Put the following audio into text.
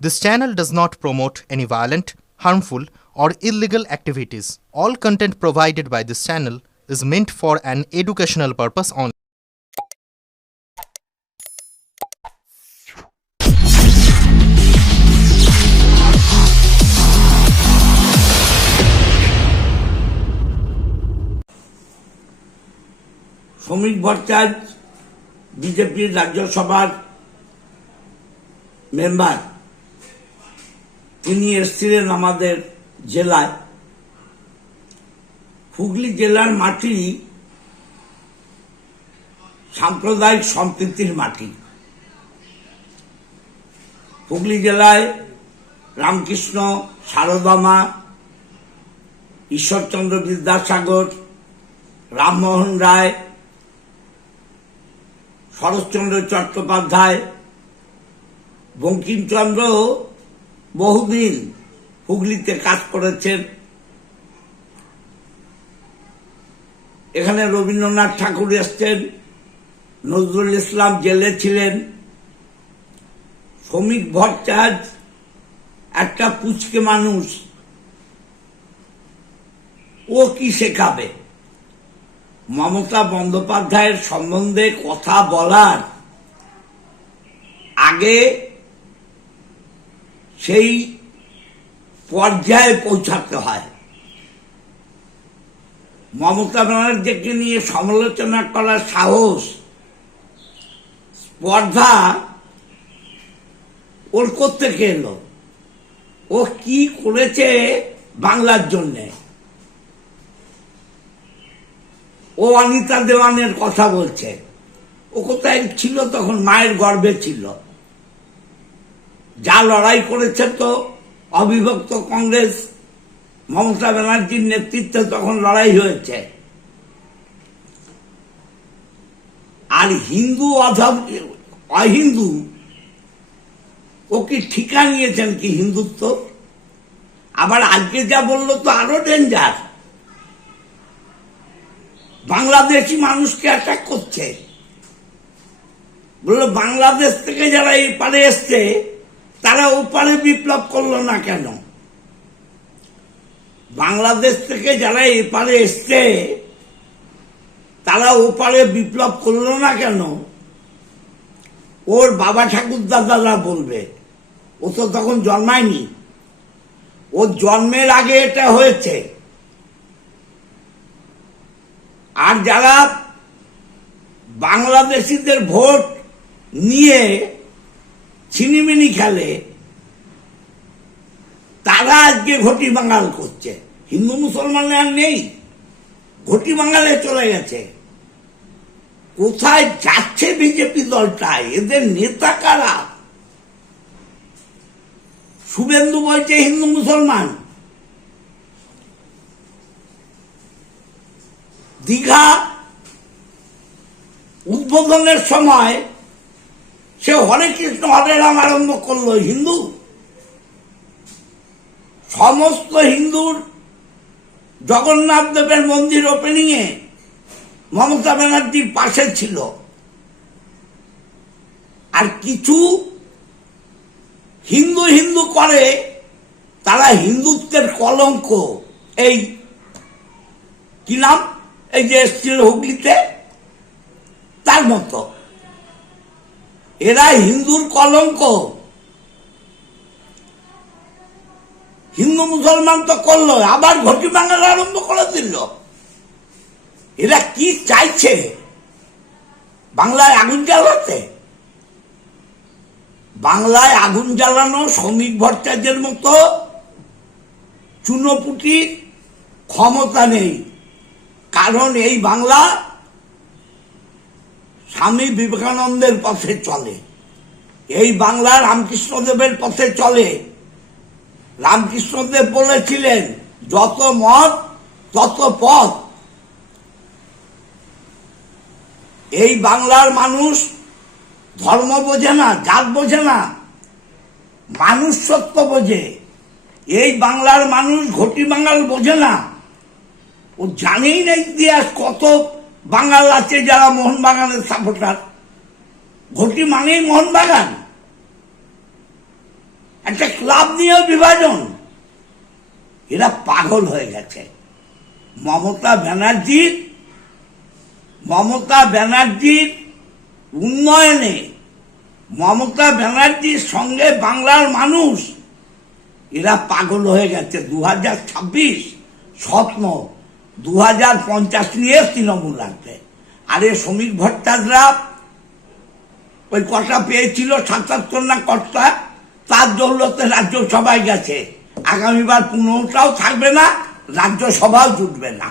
This channel does not promote any violent, harmful, or illegal activities. All content provided by this channel is meant for an educational purpose only. শ্রমিক ভট্টাচার্য বিজেপির রাজ্যসভার member তিনি এসেছিলেন আমাদের জেলায়। হুগলি জেলার মাটি সাম্প্রদায়িক সম্প্রীতির মাটি। হুগলি জেলায় রামকৃষ্ণ সারদামা ঈশ্বরচন্দ্র বিদ্যাসাগর, রামমোহন রায়, শরৎচন্দ্র চট্টোপাধ্যায়, বঙ্কিমচন্দ্র বহুদিন হুগলিতে কাজ করেছেন। এখানে রবীন্দ্রনাথ ঠাকুর এসছেন, নজরুল ইসলাম জেলে ছিলেন, শ্রমিক ভট্টাচার্য একটা পুচকে মানুষ। ও কি শেখাবে? মমতা বন্দ্যোপাধ্যায়ের সম্বন্ধে কথা বলার আগে সেই পর্যায়ে পৌঁছাতে হয়। মমতা ব্যানার্জিকে নিয়ে সমালোচনা করার সাহস, স্পর্ধা ওর থেকে এলো? ও কি করেছে বাংলার জন্যে? ও অনিতা দেওয়ানের কথা বলছে। ও কোথায় ছিল তখন? মায়ের গর্ভে ছিল। যা লড়াই করেছে তো, অবিভক্ত কংগ্রেস, মমতা ব্যানার্জির নেতৃত্বে তখন লড়াই হয়েছে। আর হিন্দু অধম, অহিন্দু, ও কি ঠিকা নিয়েছেন কি হিন্দুত্ব? আবার আজকে যা বলল তো আরও ডেঞ্জার বাংলাদেশি মানুষকে অ্যাটাক করছে। বলল, বাংলাদেশ থেকে যারা এই পারে এসছে তারা ওপারে বিপ্লব করল না কেন? বাংলাদেশ থেকে যারা এপারে এসছে, তারা ওপারে বিপ্লব করল না কেন? ওর বাবা ঠাকুর দাদারা বলবে, ও তো তখন জন্মায়নি। ওর জন্মের আগে এটা হয়েছে। আর যারা বাংলাদেশিদের ভোট নিয়ে ছিনিমিনি খেলে। তারা আজকে ঘটি বাঙাল করছে। হিন্দু মুসলমান আর নেই। ঘটি বাঙালে চলে গেছে। কোথায় যাচ্ছে বিজেপি দলটা? এদের নেতা কারা? শুভেন্দু বলছে হিন্দু মুসলমান। দীঘা উদ্বোধনের সময় সে হরে কৃষ্ণ হরে রাম আরম্ভ করল হিন্দু। সমস্ত হিন্দুর জগন্নাথ দেবের মন্দির ওপেনিং এ মমতা ব্যানার্জির পাশে ছিল। আর কিছু হিন্দু হিন্দু করে, তারা হিন্দুত্বের কলঙ্ক। এই কি নাম? এই যে এসছিল হুগলিতে তার মতো। এরা হিন্দুর কলঙ্ক। হিন্দু মুসলমান তো করল, আবার ঘটি বাংলা আরম্ভ করে দিল। এরা কি চাইছে? বাংলায় আগুন জ্বালাতে? বাংলায় আগুন জ্বালানো শ্রমিক ভট্টাচার্যের মতো চুনোপুটির ক্ষমতা নেই। কারণ এই বাংলা স্বামী বিবেকানন্দের পথে চলে। এই বাংলা রামকৃষ্ণদেবের পথে চলে। রামকৃষ্ণদেব বলেছিলেন, যত মত, তত পথ। এই বাংলার মানুষ ধর্ম বোঝে না, জাত বোঝে না মানুষ সত্য বোঝে। এই বাংলার মানুষ ঘটি বাঙাল বোঝে না। ও জানেই না ইতিহাস কত বাঙাল আছে যারা মোহনবাগানের সাপোর্টার ঘটি মানেই মোহনবাগান। একটা ক্লাব নিয়ে বিভাজন। এরা পাগল হয়ে গেছে। মমতা ব্যানার্জির মমতা ব্যানার্জির উন্নয়নে মমতা ব্যানার্জির সঙ্গে বাংলার মানুষ, এরা পাগল হয়ে গেছে। দু হাজার ছাব্বিশ স্বপ্ন দু হাজার পঞ্চাশ নিয়ে তৃণমূল রাখবে আরে শ্রমিক ভট্টাচার্যরা ওই কটা পেয়েছিল সাতাত্তর না কটা তার দৌলতে রাজ্যসভায় গেছে। আগামীবার পনেরোটাও থাকবে না, রাজ্যসভাও জুটবে না।